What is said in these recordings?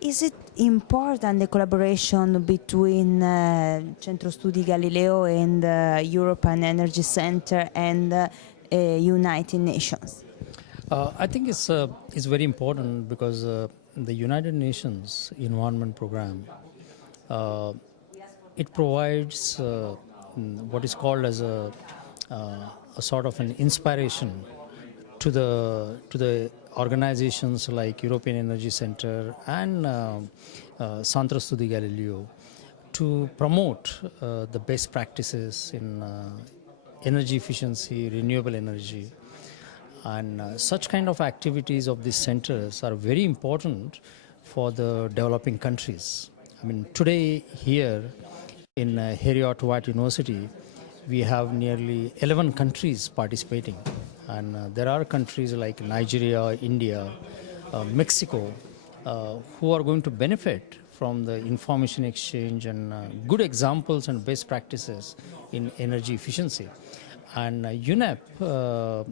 Is it important the collaboration between Centro Studi Galileo and European Energy Center and United Nations? I think it's very important because the United Nations Environment Program it provides what is called as a sort of an inspiration to the organizations like European Energy Center and Centro Studi Galileo to promote the best practices in energy efficiency, renewable energy. And such kind of activities of these centers are very important for the developing countries. I mean, today here in Heriot-Watt University, we have nearly 11 countries participating. And there are countries like Nigeria, India, Mexico, who are going to benefit from the information exchange and good examples and best practices in energy efficiency. And UNEP,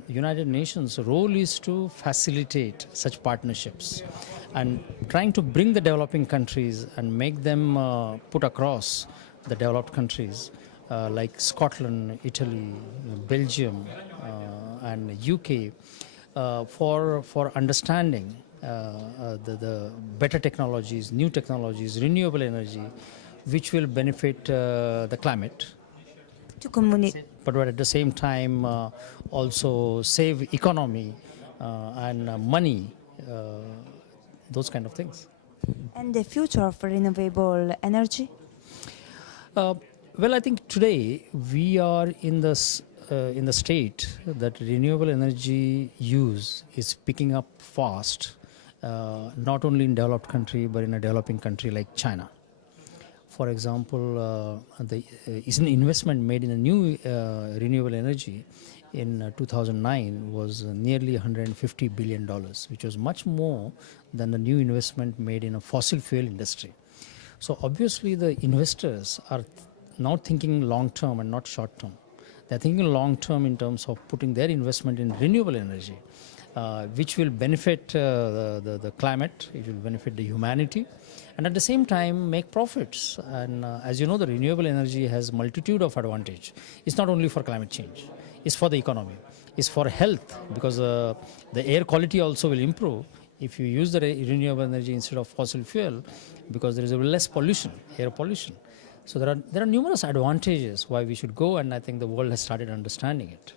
United Nations, role is to facilitate such partnerships and trying to bring the developing countries and make them put across the developed countries like Scotland, Italy, Belgium, and UK for understanding the better technologies, new technologies, renewable energy, which will benefit the climate. To communicate. But at the same time also save economy and money, those kind of things. And the future of renewable energy? Well, I think today we are in the state that renewable energy use is picking up fast, not only in developed country but in a developing country like China. For example, is an investment made in a new renewable energy in 2009 was nearly $150 billion, which was much more than the new investment made in a fossil fuel industry. So obviously the investors are now thinking long term and not short term. They're thinking long term in terms of putting their investment in renewable energy, which will benefit the climate, it will benefit the humanity, and at the same time make profits. And as you know, the renewable energy has multitude of advantage. It's not only for climate change, it's for the economy, it's for health, because the air quality also will improve if you use the renewable energy instead of fossil fuel, because there is less pollution, air pollution. So there are numerous advantages why we should go, and I think the world has started understanding it.